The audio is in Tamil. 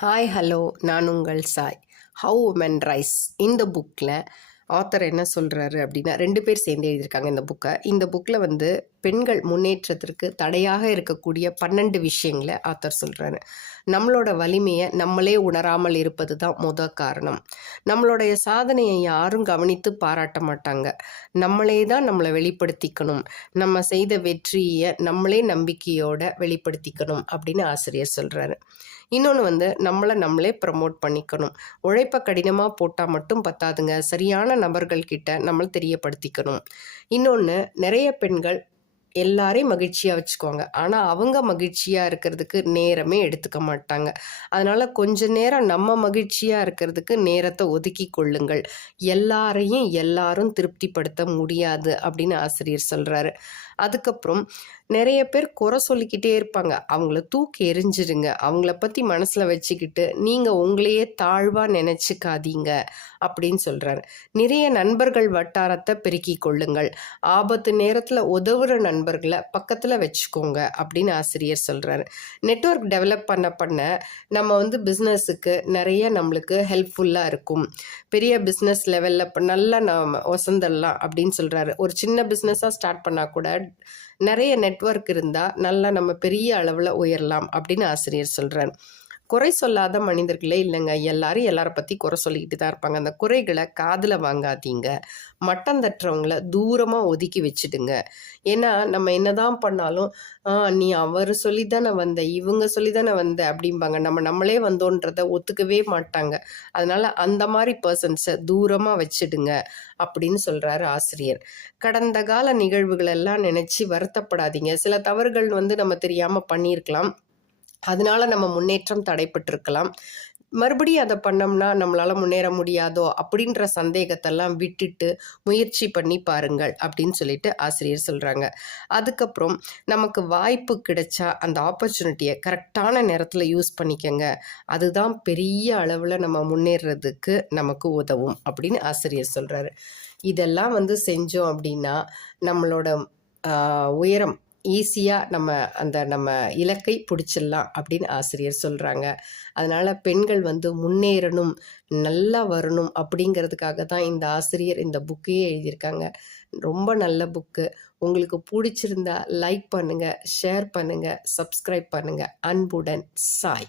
ஹாய் ஹலோ, நான் உங்கள் சாய். ஹவு உமன் ரைஸ் இந்த புக்கில் ஆத்தர் என்ன சொல்கிறாரு அப்படின்னா, 2 பேர் சேர்ந்து எழுதியிருக்காங்க இந்த புக்கை. இந்த புக்கில் வந்து பெண்கள் முன்னேற்றத்திற்கு தடையாக இருக்கக்கூடிய 12 விஷயங்களை ஆத்தர் சொல்கிறாரு. நம்மளோட வலிமையை நம்மளே உணராமல் இருப்பது தான் காரணம். நம்மளுடைய சாதனையை யாரும் கவனித்து பாராட்ட மாட்டாங்க. நம்மளே தான் நம்மளை வெளிப்படுத்திக்கணும். நம்ம செய்த வெற்றியை நம்மளே நம்பிக்கையோட வெளிப்படுத்திக்கணும் அப்படின்னு ஆசிரியர் சொல்கிறாரு. இன்னொன்று வந்து நம்மளே ப்ரமோட் பண்ணிக்கணும். உழைப்பை கடினமாக போட்டால் மட்டும் பத்தாதுங்க, சரியான நபர்கள் கிட்ட நம்மளை தெரியப்படுத்திக்கணும். இன்னொன்று, நிறைய பெண்கள் எல்லாரையும் மகிழ்ச்சியாக வச்சுக்குவாங்க, ஆனால் அவங்க மகிழ்ச்சியாக இருக்கிறதுக்கு நேரமே எடுத்துக்க மாட்டாங்க. அதனால் கொஞ்ச நேரம் நம்ம மகிழ்ச்சியாக இருக்கிறதுக்கு நேரத்தை ஒதுக்கி கொள்ளுங்கள். எல்லாரும் திருப்திப்படுத்த முடியாது அப்படின்னு ஆசிரியர் சொல்கிறாரு. அதுக்கப்புறம் நிறைய பேர் குறை சொல்லிக்கிட்டே இருப்பாங்க. அவங்கள தூக்கி எறிஞ்சிருங்க. அவங்கள பற்றி மனசில் வச்சுக்கிட்டு நீங்கள் உங்களையே தாழ்வாக நினச்சிக்காதீங்க அப்படின்னு சொல்கிறாரு. நிறைய நண்பர்கள் வட்டாரத்தை பெருக்கி கொள்ளுங்கள். ஆபத்து நேரத்தில் உதவுற நண்பர்களை பக்கத்தில் வச்சுக்கோங்க அப்படின்னு ஆசிரியர் சொல்கிறாரு. நெட்வொர்க் டெவலப் பண்ண நம்ம வந்து பிஸ்னஸுக்கு நிறைய நம்மளுக்கு ஹெல்ப்ஃபுல்லாக இருக்கும். பெரிய பிஸ்னஸ் லெவலில் நல்லா நம்ம வசந்தரலாம் அப்படின்னு சொல்கிறாரு. ஒரு சின்ன பிஸ்னஸாக ஸ்டார்ட் பண்ணால் கூட நிறைய நெட்வொர்க் இருந்தால் நல்லா நம்ம பெரிய அளவில் உயரலாம் அப்படின்னு ஆசிரியர் சொல்கிறார். குறை சொல்லாத மனிதர்களே இல்லைங்க. எல்லாரை பற்றி குறை சொல்லிக்கிட்டு தான் இருப்பாங்க. அந்த குறைகளை காதில் வாங்காதீங்க. மட்டம் தட்டுறவங்கள தூரமாக ஒதுக்கி வச்சுடுங்க. ஏன்னா நம்ம என்னதான் பண்ணாலும் நீ அவர் சொல்லி தானே வந்த, இவங்க சொல்லி தானே வந்த அப்படிம்பாங்க. நம்மளே வந்தோன்றதை ஒத்துக்கவே மாட்டாங்க. அதனால் அந்த மாதிரி பர்சன்ஸை தூரமாக வச்சுடுங்க அப்படின்னு சொல்கிறாரு ஆசிரியர். கடந்த கால நிகழ்வுகளெல்லாம் நினச்சி வருத்தப்படாதீங்க. சில தவறுகள் வந்து நம்ம தெரியாமல் பண்ணியிருக்கலாம். அதனால நம்ம முன்னேற்றம் தடைப்பட்டிருக்கலாம். மறுபடியும் அதை பண்ணோம்னா நம்மளால் முன்னேற முடியாதோ அப்படின்ற சந்தேகத்தெல்லாம் விட்டுட்டு முயற்சி பண்ணி பாருங்கள் அப்படின்னு சொல்லிட்டு ஆசிரியர் சொல்கிறாங்க. அதுக்கப்புறம் நமக்கு வாய்ப்பு கிடைச்சா அந்த ஆப்பர்ச்சுனிட்டியை கரெக்டான நேரத்தில் யூஸ் பண்ணிக்கங்க. அதுதான் பெரிய அளவில் நம்ம முன்னேறதுக்கு நமக்கு உதவும் அப்படின்னு ஆசிரியர் சொல்கிறாரு. இதெல்லாம் வந்து செஞ்சோம் அப்படின்னா நம்மளோட உயரம் ஈஸியாக நம்ம இலக்கை பிடிச்சிடலாம் அப்படின்னு ஆசிரியர் சொல்கிறாங்க. அதனால் பெண்கள் வந்து முன்னேறணும், நல்லா வரணும் அப்படிங்கிறதுக்காக தான் இந்த ஆசிரியர் இந்த புக்கையே எழுதியிருக்காங்க. ரொம்ப நல்ல புக்கு. உங்களுக்கு பிடிச்சிருந்தா லைக் பண்ணுங்கள், ஷேர் பண்ணுங்கள், சப்ஸ்கிரைப் பண்ணுங்கள். அன்புடன் சாய்.